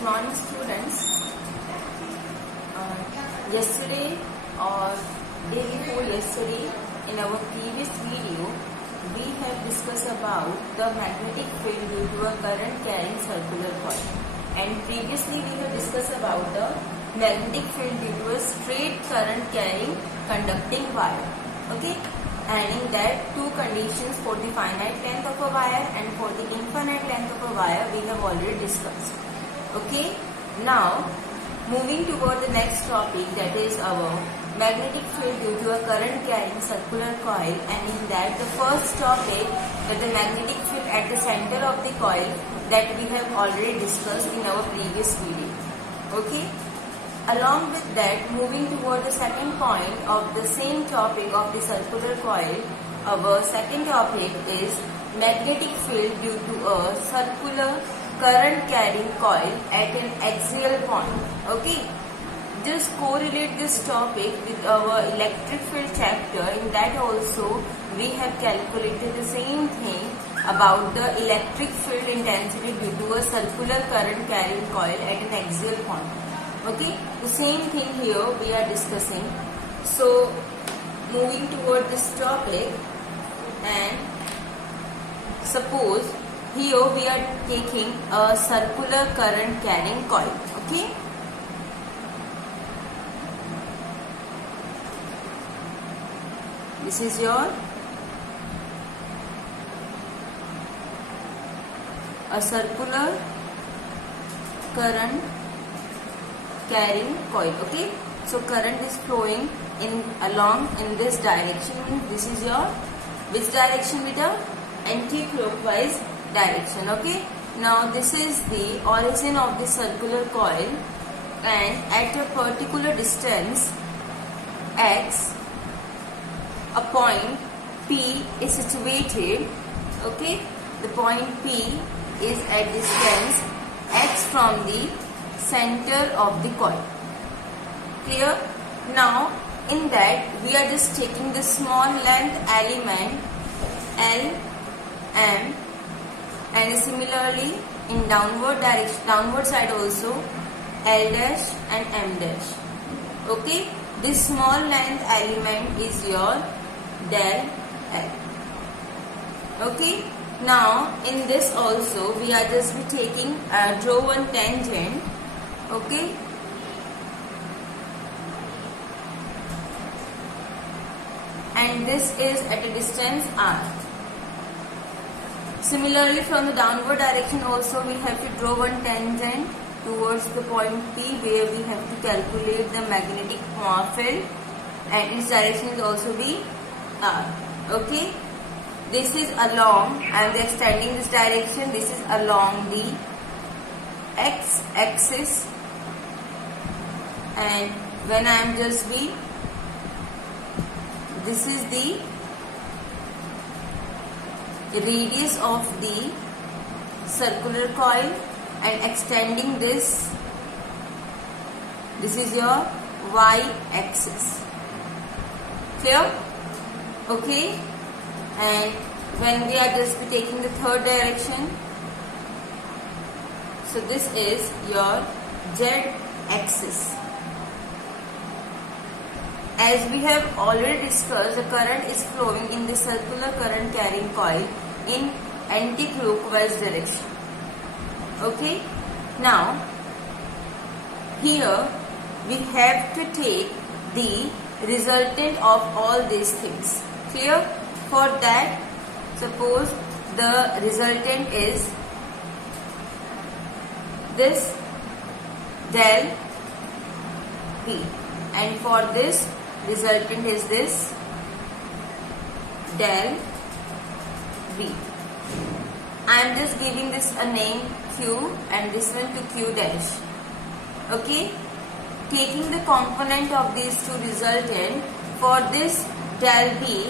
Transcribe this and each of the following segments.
Good morning, students. Yesterday or day before yesterday, in our previous video, we have discussed about the magnetic field due to a current carrying circular coil. And previously we have discussed about the magnetic field due to a straight current carrying conducting wire. Okay, and in that two conditions for the finite length of a wire and for the infinite length of a wire we have already discussed. Okay, now moving toward the next topic, that is our magnetic field due to a current carrying circular coil, and in that the first topic, that the magnetic field at the center of the coil, that we have already discussed in our previous video. Okay, along with that, moving toward the second point of the same topic of the circular coil, our second topic is magnetic field due to a circular current carrying coil at an axial point. Okay, just correlate this topic with our electric field chapter. In that also we have calculated the same thing about the electric field intensity due to a circular current carrying coil at an axial point. Okay, the same thing here we are discussing. So moving toward this topic, and suppose here we are taking a circular current carrying coil. Okay, this is your a circular current carrying coil. Okay, so current is flowing along in this direction. This is your which direction? With a anti-clockwise direction. Okay, now this is the origin of the circular coil, and at a particular distance x, a point P is situated. Okay, the point P is at distance x from the center of the coil. Clear? Now in that we are just taking the small length element L, M, and similarly in downward direction, downward side also L dash and M dash. Okay, this small length element is your del L. Okay, now in this also we are just be taking draw one tangent. Okay, and this is at a distance r. Similarly from the downward direction also we have to draw one tangent towards the point P, where we have to calculate the magnetic field, and its direction is also be r. Okay, this is along, I am extending this direction, this is along the x axis, and when I am just be, this is the radius of the circular coil, and extending this is your y axis. Clear? Okay, and when we are just be taking the third direction, so this is your z axis. As we have already discussed, the current is flowing in the circular current carrying coil in anti-clockwise direction. Okay, now here we have to take the resultant of all these things. Clear? For that, suppose the resultant is this del P, and for this resultant is this del V. I am just giving this a name Q and this one to Q dash. Okay, taking the component of these two resultant, for this del V,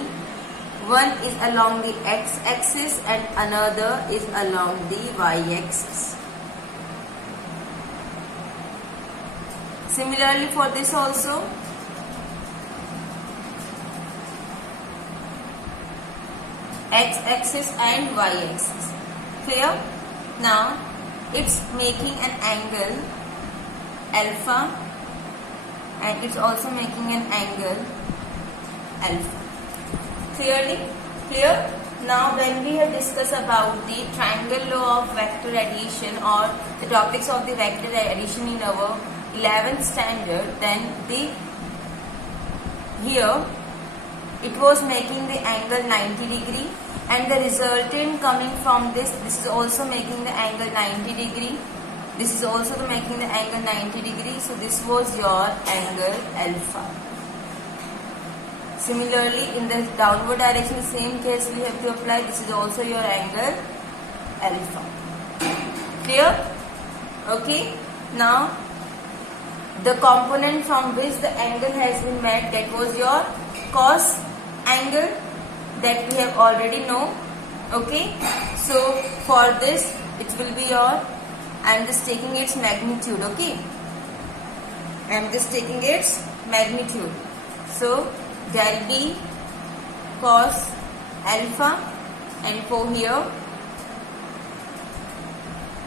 one is along the x axis and another is along the y axis. Similarly for this also, x axis and y axis. Clear? Now it's making an angle alpha, and it's also making an angle alpha. Clear? Now when we have discussed about the triangle law of vector addition or the topics of the vector addition in our 11th standard, then here it was making the angle 90 degree, and the resultant coming from this is also making the angle 90 degree. This is also making the angle 90 degree. So this was your angle alpha. Similarly, in the downward direction, same case we have to apply. This is also your angle alpha. Clear? Okay. Now, the component from which the angle has been made, that was your cos angle, that we have already know. Okay. So, for this, it will be your, I am just taking its magnitude. Okay. I am just taking its magnitude. So, del B cos alpha, and for here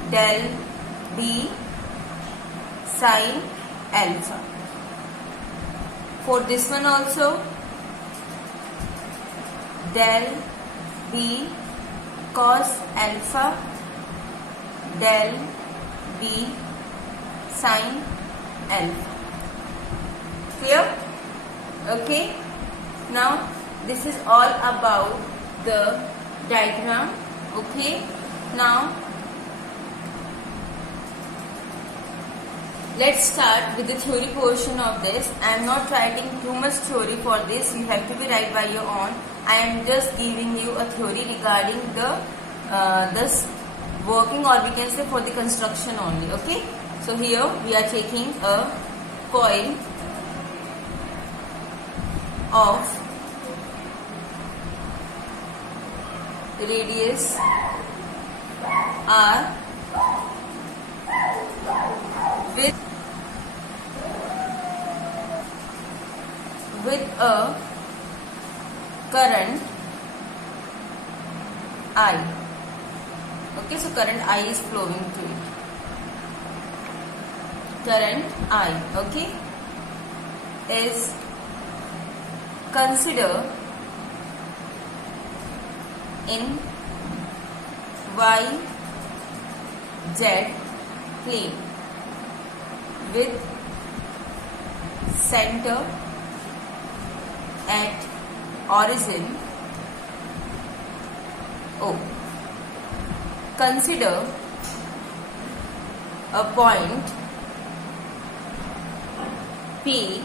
del B sin alpha. For this one also del B cos alpha, del B sin alpha. Clear? Okay. Now this is all about the diagram. Okay. Now let's start with the theory portion of this. I am not writing too much theory for this. You have to be right by your own. I am just giving you a theory regarding the this working, or we can say for the construction only. Okay. So here we are taking a coil of radius r with a current I. Okay, so current I is flowing to it. Current I, okay, is consider in YZ plane with center at origin O. Consider a point P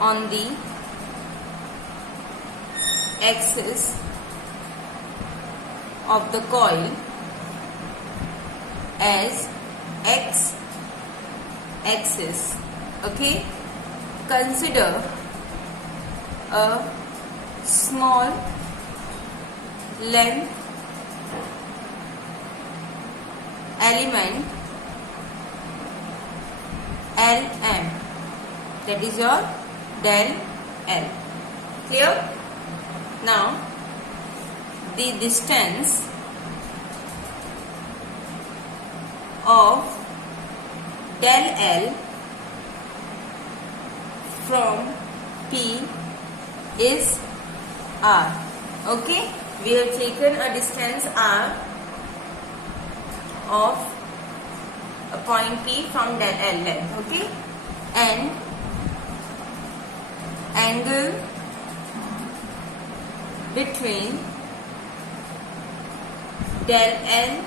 on the axis of the coil as X axis. Okay. Consider a small length element Lm, that is your del L. Clear? Now the distance of del L from P is R. Okay, we have taken a distance R of a point P from del L length. Okay, and angle between del L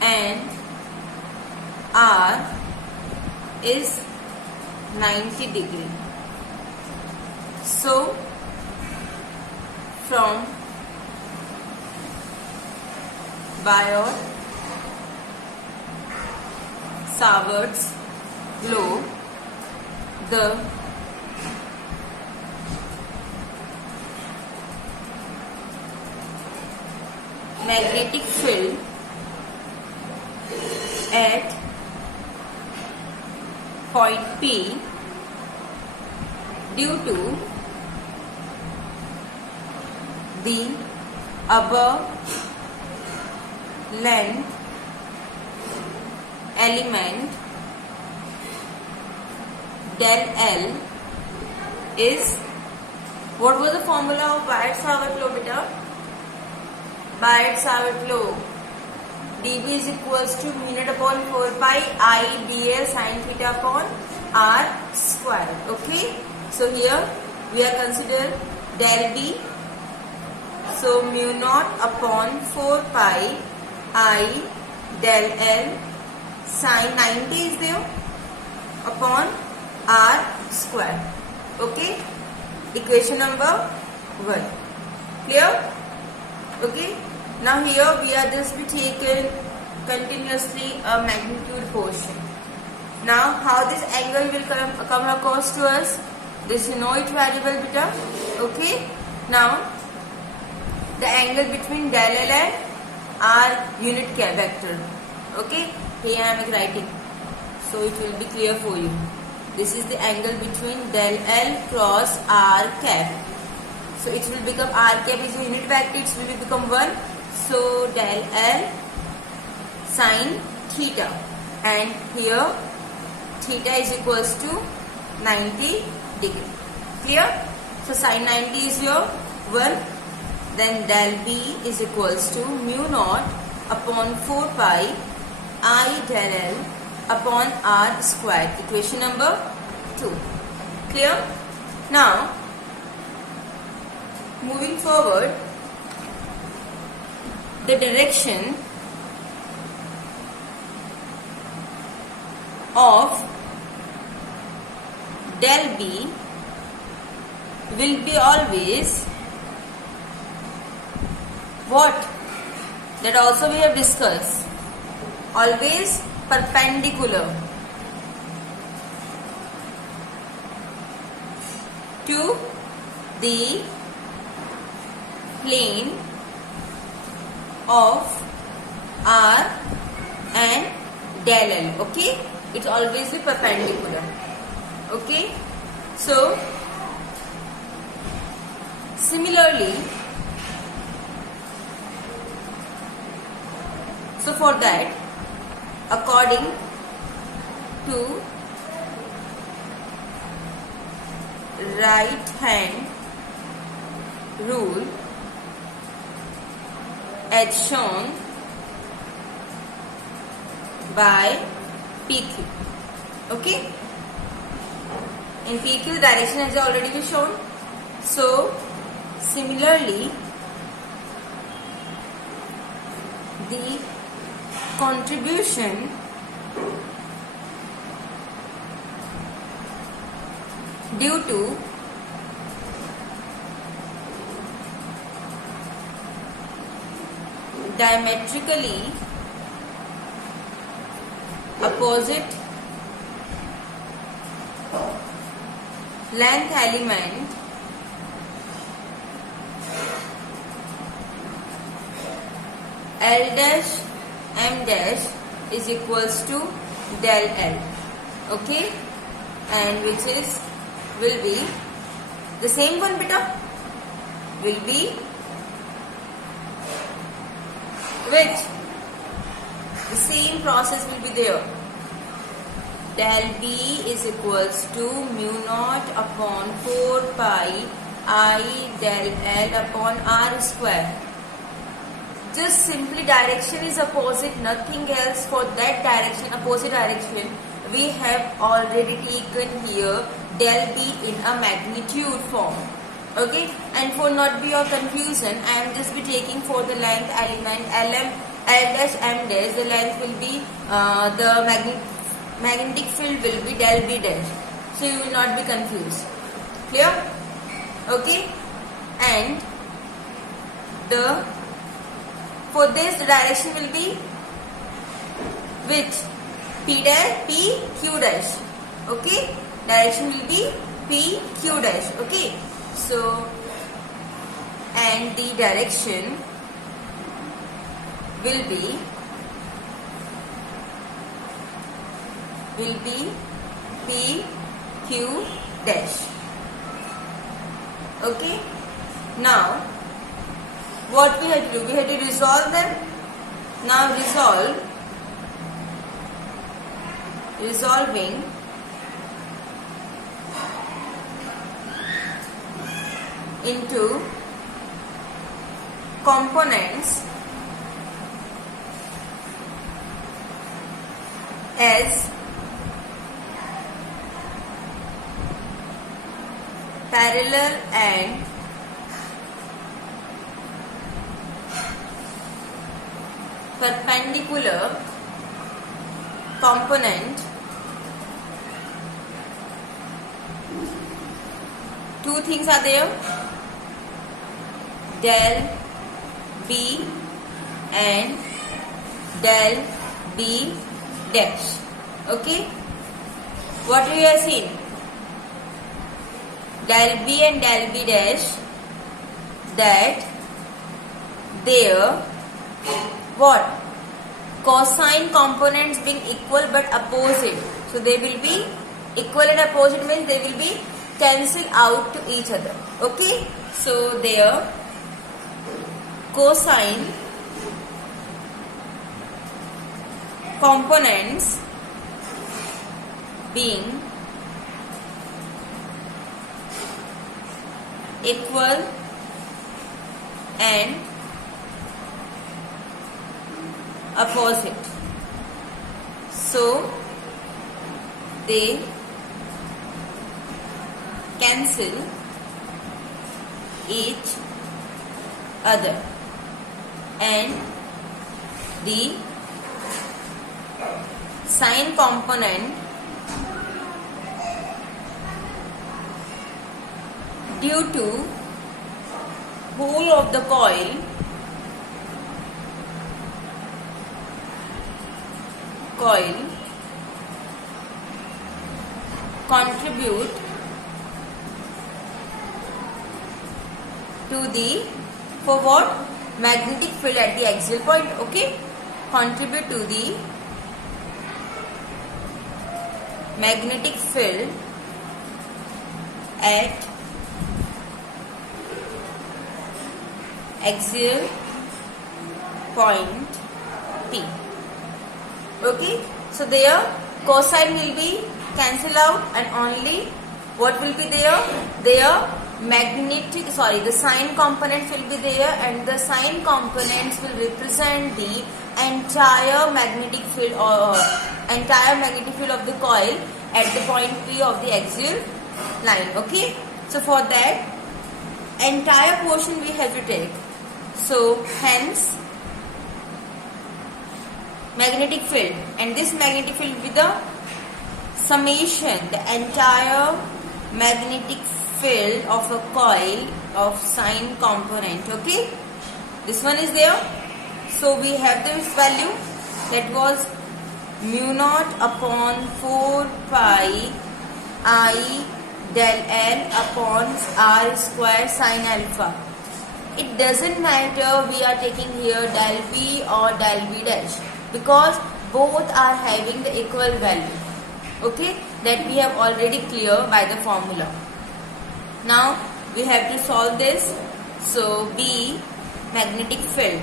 and R is 90 degree. So from Biot-Savart's law, the magnetic field at point P due to the above length element del L is, what was the formula of Biot-Savart law beta? Biot-Savart law, dB is equals to mu naught upon 4 pi I dl sin theta upon r square. Okay, so here we are consider del B, so mu naught upon 4 pi I del L sin 90 is there upon r square. Okay, equation number 1. Clear? Okay, now here we are just be taken continuously a magnitude portion. Now how this angle will come across to us? This is no it variable beta. Okay, now the angle between del L and r unit vector. Okay, here I am writing, so it will be clear for you. This is the angle between del L cross r cap. So it will become r cap is a unit vector, it will become 1. So del L sin theta, and here theta is equals to 90 degree. Clear? So sin 90 is your 1. Then del B is equals to mu naught upon 4 pi I del L upon r squared. Equation number 2. Clear? Now moving forward, the direction of del B will be always what? That also we have discussed. Always perpendicular to the plane of r and del L. Okay, it's always be perpendicular. Okay, so similarly, so for that, according to right hand rule as shown by PQ. Okay, in PQ direction has already been shown. So similarly, the contribution due to diametrically opposite length element L dash M dash is equals to del L. Okay, and which is will be the same one beta will be which the same process will be there. Del B is equals to mu naught upon 4 pi I del L upon r square. Just simply direction is opposite, nothing else. For that direction, opposite direction, we have already taken here del B in a magnitude form. Okay, and for not be your confusion, I am just be taking for the length element L dash M dash, the length will be the magnetic field will be del B dash, so you will not be confused. Clear? Okay, and the for this the direction will be which? P dash P Q dash. Okay, direction will be P Q dash. Okay, so and the direction will be P Q dash. Okay, now what we had to do? We had to resolve them. Now resolving into components as parallel and perpendicular component. Two things are there, del B and del B dash. Okay, what we have seen, del B and del B dash, that their what, cosine components being equal but opposite, so they will be equal and opposite means they will be cancel out to each other. Okay, so their cosine components being equal and opposite, so they cancel each other, and the sine component due to whole of the coil contribute to the, for what, magnetic field at the axial point. Okay, contribute to the magnetic field at axial point P. Okay, so their cosine will be cancelled out and only what will be there? Their the sine components will be there, and the sine components will represent the entire magnetic field or entire magnetic field of the coil at the point P of the axial line. Okay, so for that entire portion we have to take. So hence magnetic field, and this magnetic field will be the summation, the entire magnetic field of a coil of sine component. Okay, this one is there, so we have this value, that was mu naught upon 4 pi I del L upon R square sine alpha. It doesn't matter we are taking here del B or del B dash, because both are having the equal value. Okay, that we have already clear by the formula. Now we have to solve this. So B, magnetic field.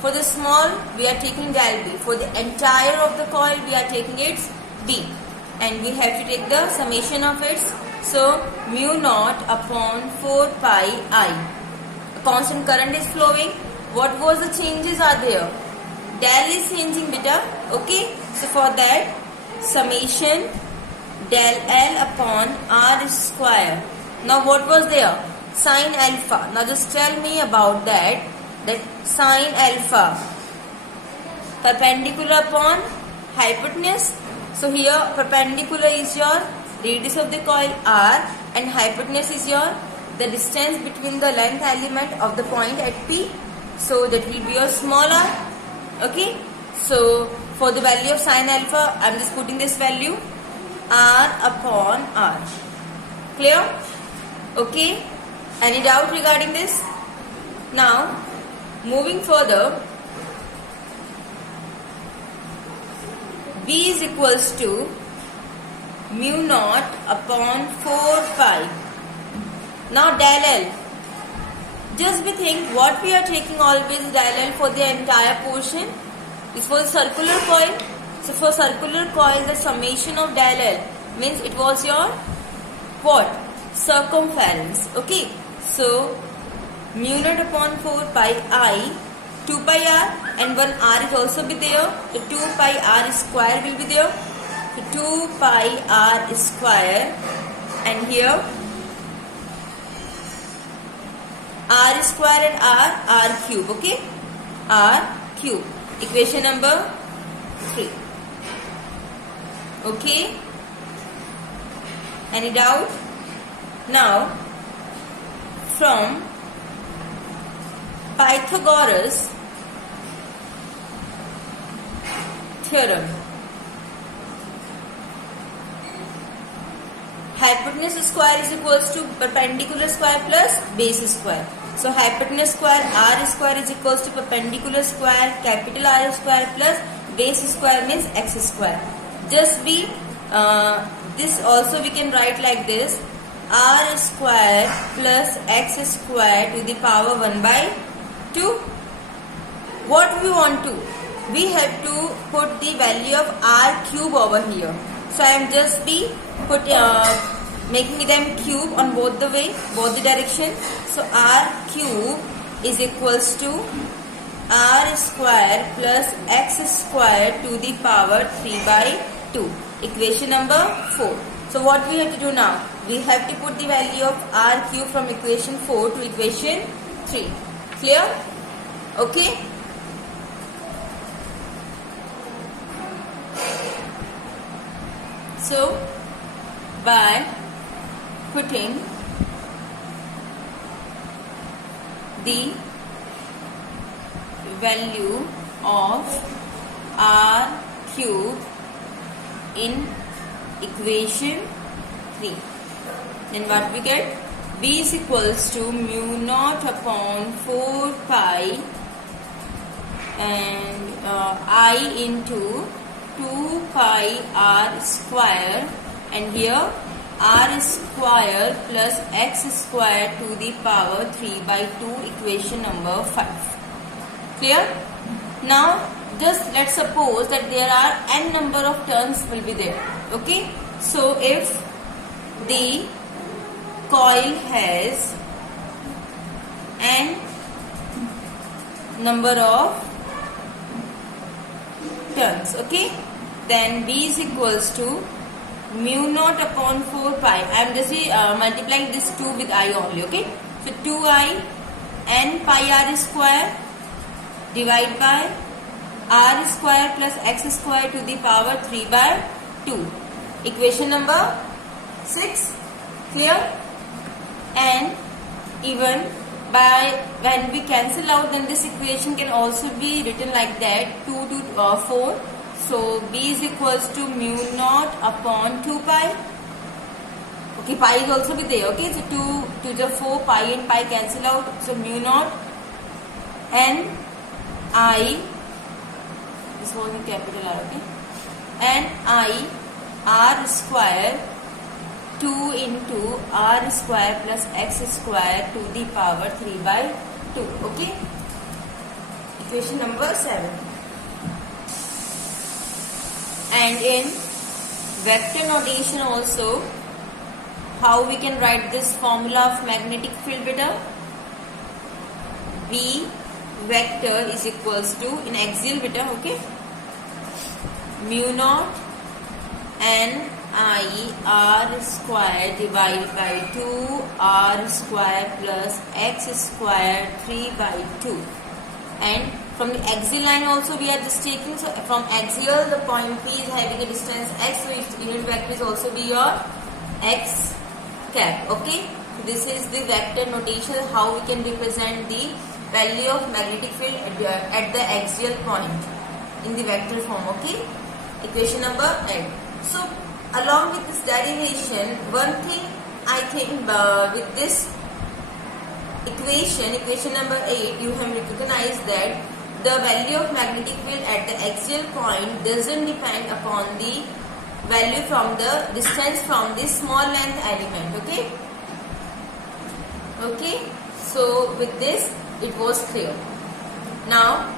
For the small we are taking del B. For the entire of the coil we are taking its B, and we have to take the summation of its. So mu naught upon 4 pi I. A constant current is flowing. What was the changes are there? Del is changing, beta. Okay, so for that summation del L upon R square. Now what was there? Sine alpha. Now just tell me about that. That sine alpha perpendicular upon hypotenuse. So here perpendicular is your radius of the coil R, and hypotenuse is your the distance between the length element of the point at P. So that will be your small r. Okay, so for the value of sine alpha I am just putting this value R upon R. Clear? Okay, any doubt regarding this? Now moving further, B is equals to mu naught upon 4 pi. Now del L, just we think what we are taking always del L for the entire portion. This was circular coil. So for circular coil, the summation of del L means it was your what? Circumference. Okay. So mu naught upon 4 pi I, 2 pi r, and one r is also be there. So 2 pi r square will be there. So 2 pi r square, and here r square and r cube. Okay, r cube. Equation number 3. Okay. Any doubt? Now, from Pythagoras theorem, hypotenuse square is equals to perpendicular square plus base square. So hypotenuse square r square is equals to perpendicular square capital R square plus base square means x square. Just be this also we can write like this: r square plus x square to the power 1 by 2. What we want to? We have to put the value of r cube over here. So I am just be making them cube on both the way, both the direction. So r cube is equals to r square plus x square to the power 3 by 2. Equation number 4. So what we have to do now? We have to put the value of r cube from equation 4 to equation 3. Clear? Okay. So by putting the value of r cube in equation 3, then what we get? B is equals to mu naught upon 4 pi and I into 2 pi r square, and here r square plus x square to the power 3 by 2. Equation number 5. Clear? Now just let's suppose that there are n number of turns will be there. Okay, so if the coil has n number of turns, okay, then B is equals to mu naught upon 4 pi. I am just multiplying this 2 with I only. Okay, so 2i n pi r square divide by r square plus x square to the power 3 by 2. Equation number 6. Clear? And even by when we cancel out, then this equation can also be written like that: 2 to 4. So B is equals to mu naught upon 2 pi. Okay, pi is also be there. Okay, so 2 to the 4, pi and pi cancel out. So mu naught n I, this was in capital R. Okay, n I r square 2 into r square plus x square to the power 3 by 2. Okay, equation number 7. And in vector notation also, how we can write this formula of magnetic field beta? V vector is equals to, in axial beta, okay, mu naught n I r square divided by 2 r square plus x square 3 by 2. And from the axial line also we are just taking, so from axial the point P is having a distance x, so its unit vector is also be your x cap. Okay, this is the vector notation, how we can represent the value of magnetic field at the axial point in the vector form. Okay, equation number 8. So along with this derivation, one thing I think with this equation number 8, you have recognized that the value of magnetic field at the axial point doesn't depend upon the value from the distance from the small length element. Okay, okay, so with this it was clear. Now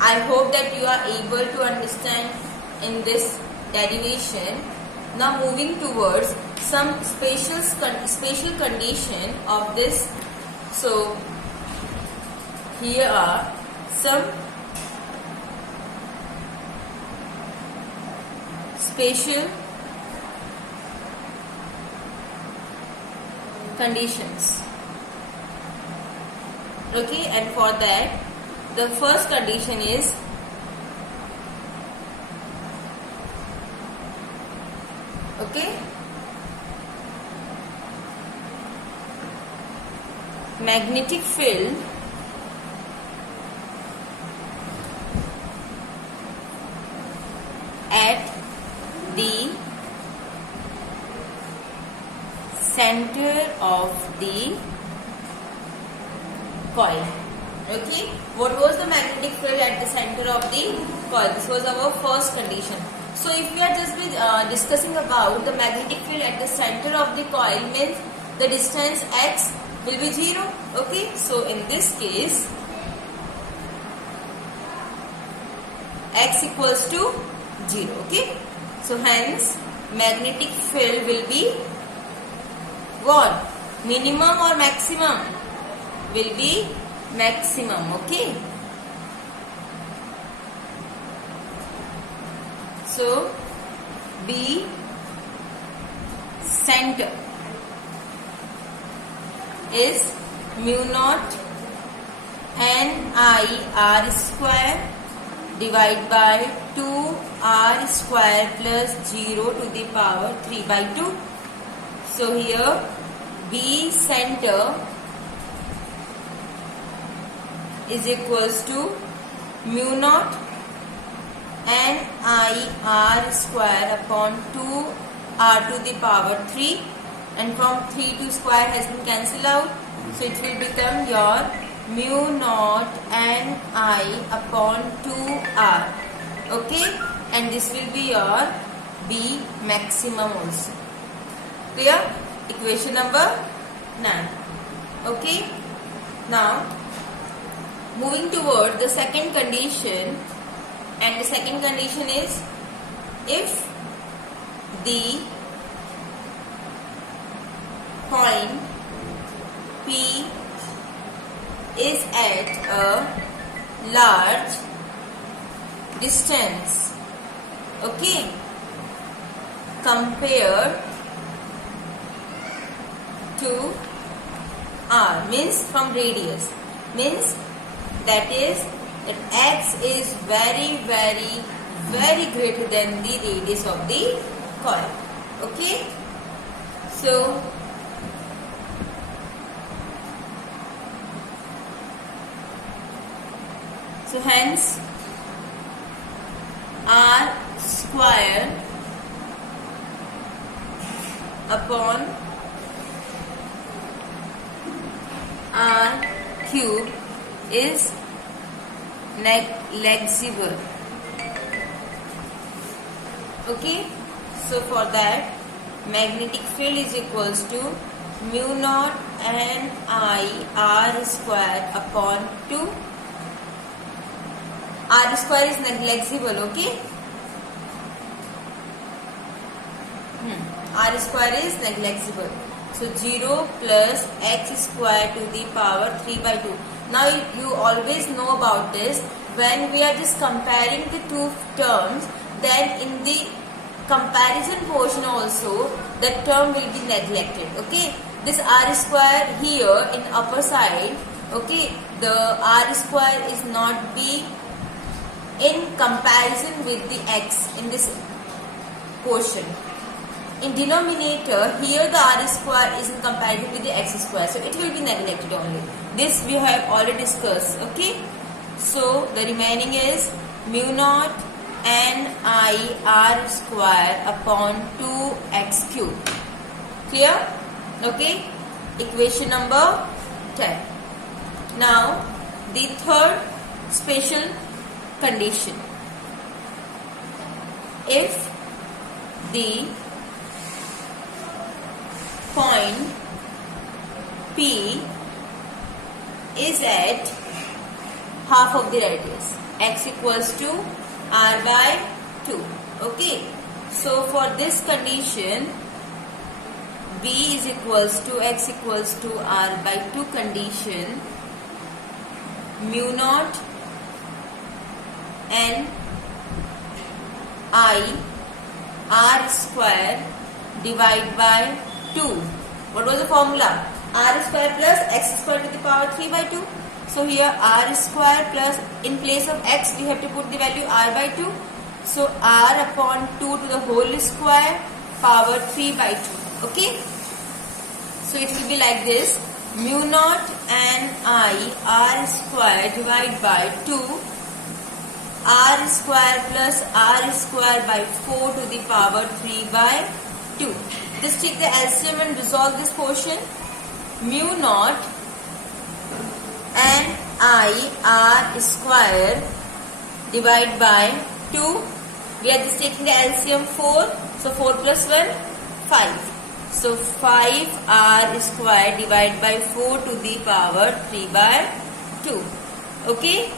I hope that you are able to understand in this derivation. Now moving towards some special condition of this. So here are some special conditions. Okay, and for that the first condition is magnetic field at the center of the coil. Okay, what was the magnetic field at the center of the coil? This was our first condition. So if we are just discussing about the magnetic field at the center of the coil, means the distance x will be 0. Okay, so in this case x equals to 0. Okay, so hence magnetic field will be what? Minimum or maximum? Will be maximum. Okay, so B center is mu naught n I r square divided by 2 r square plus 0 to the power 3 by 2. So here B center is equals to mu naught n I r square upon 2 r to the power 3, and from 3 to square has been cancelled out, so it will become your mu naught n I upon 2 r. Okay, and this will be your B maximum also. Clear? Equation number 9. Okay, now moving toward the second condition, and the second condition is if the point P is at a large distance, okay, compared to r, means from radius, means that is that x is very greater than the radius of the coil. Okay, so hence r square upon r cube is negligible. Okay, so for that magnetic field is equals to mu naught n I r square upon 2. R square is negligible. Okay, R square is negligible. So 0 plus x square to the power 3 by 2. Now you always know about this. When we are just comparing the two terms, then in the comparison portion also that term will be neglected. Okay, this r square here in upper side, okay, the r square is not be in comparison with the x in this portion. In denominator, here the r square is in comparison with the x square, so it will be neglected only. This we have already discussed. Okay, so the remaining is mu naught n I r square upon 2x cube. Clear? Okay, equation number 10. Now the third special condition, if the point P is at half of the radius x equals to r by 2. Okay, so for this condition b is equals to x equals to r by 2 condition, mu naught n I r square divided by 2. What was the formula? R square plus x square to the power 3 by 2. So here r square plus, in place of x we have to put the value r by 2. So r upon 2 to the whole square power 3 by 2. Okay. So it will be like this. Mu naught n I r square divided by 2 r square plus r square by 4 to the power 3 by 2. Just take the LCM and resolve this portion. Mu naught n I r square divided by 2. We are just taking the LCM 4. So 4 plus 1, 5. So 5 r square divided by 4 to the power 3 by 2. Okay.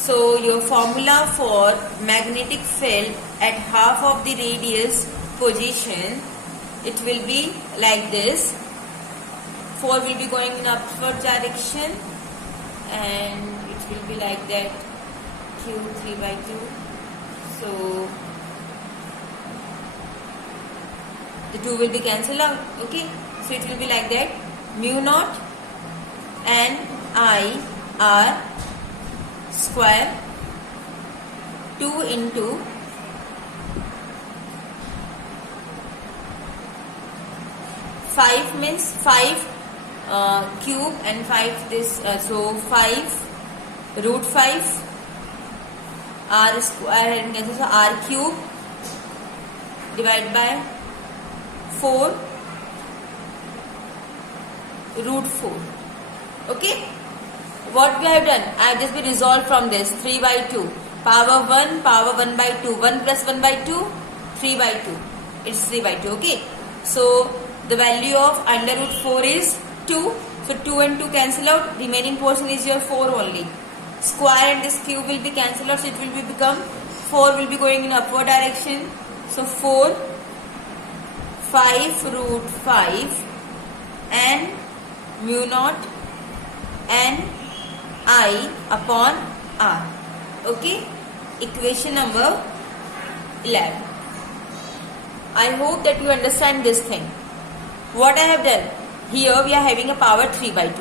So your formula for magnetic field at half of the radius position, it will be like this. 4 will be going in upward direction and it will be like that, q 3 by 2. So the 2 will be cancelled out. Okay, so it will be like that. Mu naught n I r square 2 into 5 means 5 cube and 5 this, so 5 root 5 r square and cancel, so r cube divided by 4 root 4. Okay, what we have done, I have just been resolved from this. 3 by 2 power 1 by 2, 1 plus 1 by 2, 3 by 2, it's 3 by 2. Okay, so the value of under root 4 is 2. So 2 and 2 cancel out. Remaining portion is your 4 only. Square and this cube will be cancelled out. So it will be become 4 will be going in upward direction. So 4 5 root 5 and mu naught n I upon r. Okay. Equation number 11. I hope that you understand this thing. What I have done, here we are having a power 3 by 2.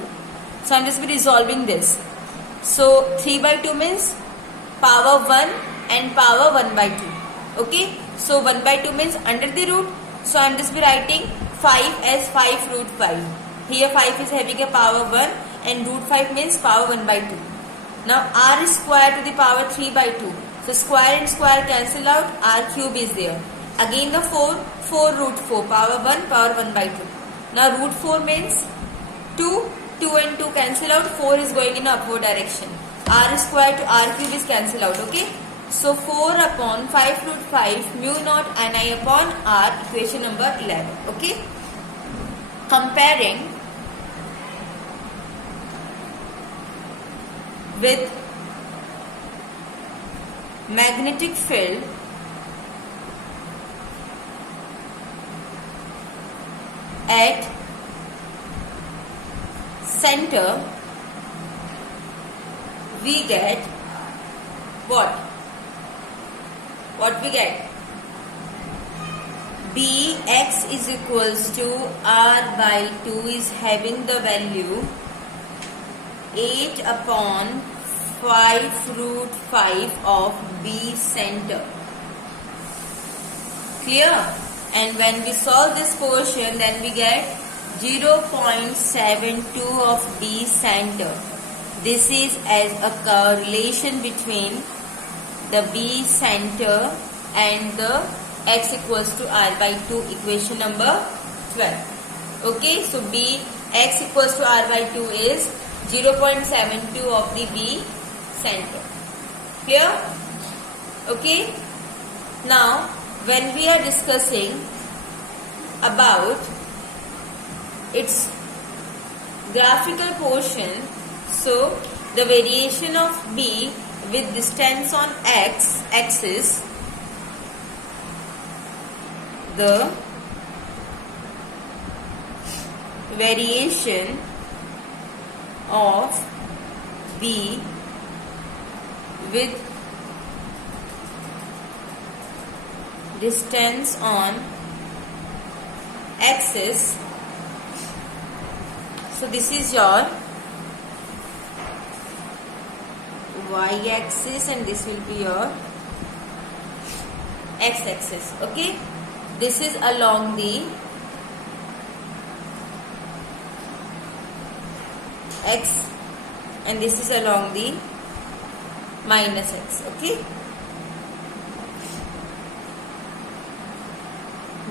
So I am just resolving this. So 3 by 2 means power 1 and power 1 by 2. Okay. So 1 by 2 means under the root. So I am just writing 5 as 5 root 5. Here 5 is having a power 1 and root 5 means power 1 by 2. Now r square to the power 3 by 2. So square and square cancel out. R cube is there. Again the 4 root 4 power 1 by 2. Now root 4 means 2 and 2 cancel out. 4 is going in upward direction. R square to R cube is cancel out. Okay. So 4 upon 5 root 5 mu naught ni upon r, equation number 11. Okay. Comparing with magnetic field at center, we get what? What we get? Bx is equals to r by 2 is having the value 8 upon 5 root 5 of B center. Clear? And when we solve this portion, then we get 0.72 of D center. This is as a correlation between the B center and the x equals to r by 2, equation number 12. Okay, so B x equals to r by 2 is 0.72 of the B center. Clear? Okay. Now, when we are discussing about its graphical portion, so the variation of B with distance on x axis, the variation of B with distance on axis. So this is your y-axis and this will be your x-axis. Okay, this is along the x and this is along the minus x. Okay,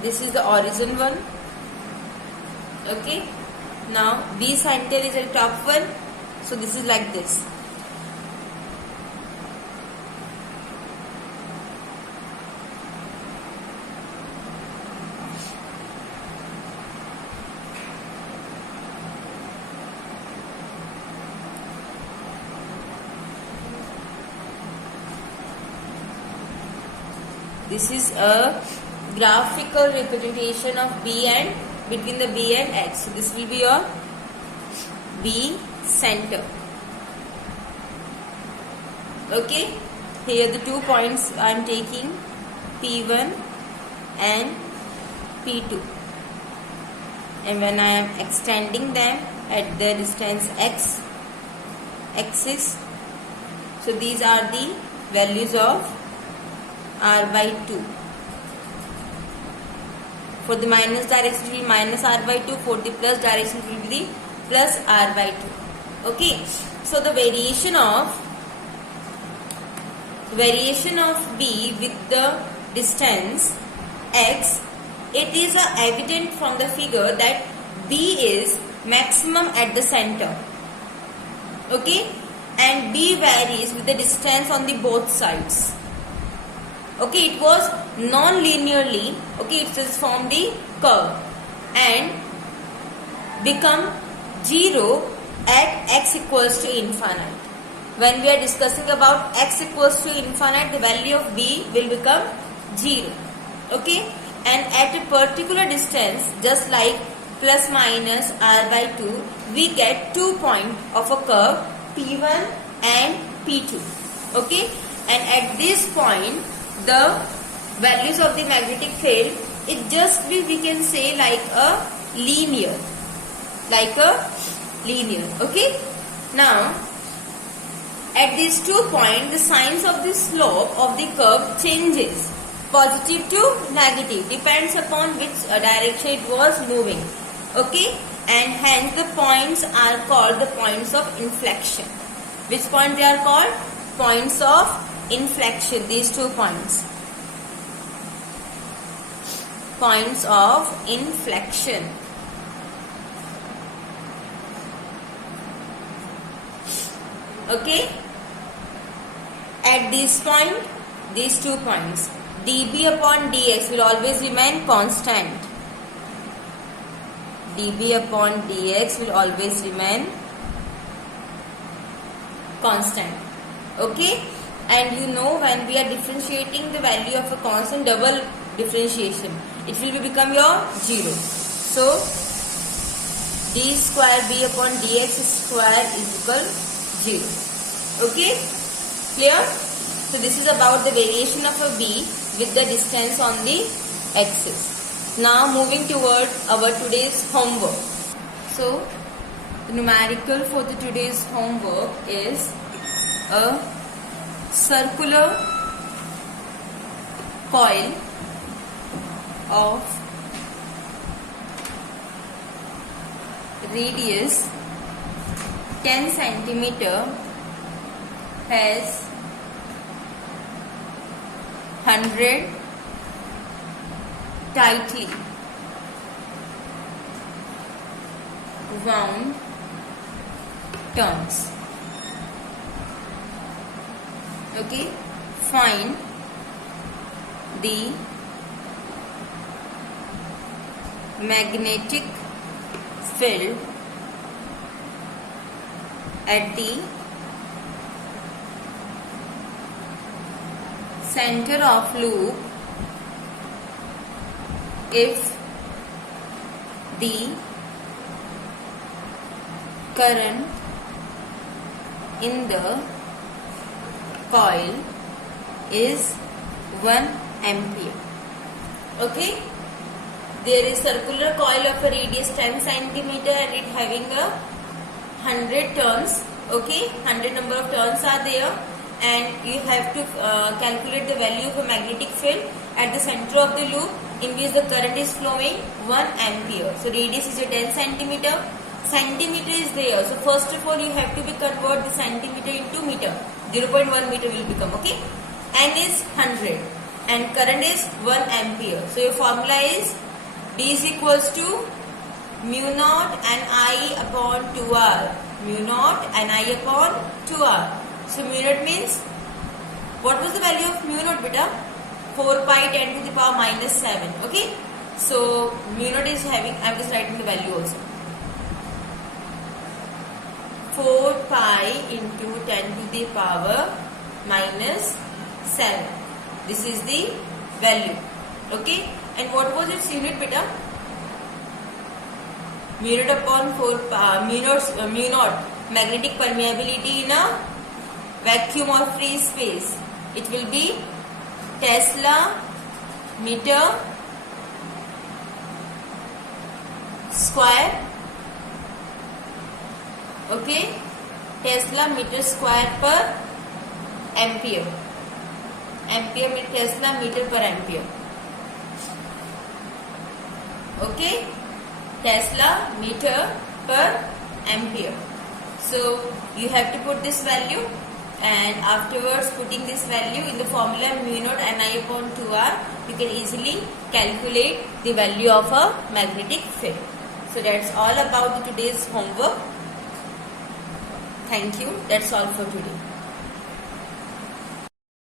this is the origin one. Okay, now B center is the top one, so this is like this. This is a graphical representation of B and between the B and X. So this will be your B center. Okay, here the 2 points I am taking, P1 and P2, and when I am extending them at the distance X axis, so these are the values of R by 2. For the minus direction it will be minus R by 2. For the plus direction it will be the plus R by 2. Okay. So the variation of B with the distance X, it is evident from the figure that B is maximum at the center. Okay. And B varies with the distance on the both sides. Okay, it was non-linearly, okay, it is from the curve and become 0 at x equals to infinite. When we are discussing about x equals to infinite, the value of B will become 0. Okay, and at a particular distance, just like plus minus R by 2, we get 2 points of a curve P1 and P2. Okay, and at this point, the values of the magnetic field, it just will, we can say, like a linear. Okay, now at these 2 points, the signs of the slope of the curve changes, positive to negative, depends upon which direction it was moving. Okay, and hence the points are called the points of inflection. Which point they are called? Points of inflection. These 2 points, points of inflection. Okay, at this point, these 2 points, dB upon dx will always remain constant. dB upon dx will always remain constant. Okay, and you know, when we are differentiating the value of a constant, double differentiation, it will become your 0. So d square b upon dx square is equal 0. Okay, clear? So this is about the variation of a B with the distance on the axis. Now moving toward our today's homework. So the numerical for the today's homework is a circular coil of radius 10 centimeter has 100 tightly wound turns. Okay, find the magnetic field at the center of loop if the current in the coil is 1 ampere. Okay, there is circular coil of a radius 10 centimeter and it having a 100 turns. Okay, 100 number of turns are there, and you have to calculate the value of a magnetic field at the center of the loop in which the current is flowing 1 ampere. So radius is a 10 centimeter. Centimeter is there. So first of all you have to be convert the centimeter into meter. 0.1 meter will become. Okay. N is 100 and current is 1 ampere. So your formula is D is equals to mu naught and I upon 2R. Mu naught and I upon 2R. So mu naught means, what was the value of mu naught beta? 4 pi 10 to the power minus 7. Okay. So mu naught is having, I am just writing the value also. 4 pi into 10 to the power minus 7. This is the value. Okay. And what was its unit beta? Mu naught upon 4 pi, mu naught magnetic permeability in a vacuum or free space. It will be Tesla meter square. Okay, Tesla meter square per ampere. Ampere means Tesla meter per ampere. Okay, Tesla meter per ampere. So you have to put this value, and afterwards putting this value in the formula mu naught and I upon 2R, you can easily calculate the value of a magnetic field. So that's all about today's homework. Thank you. That's all for today.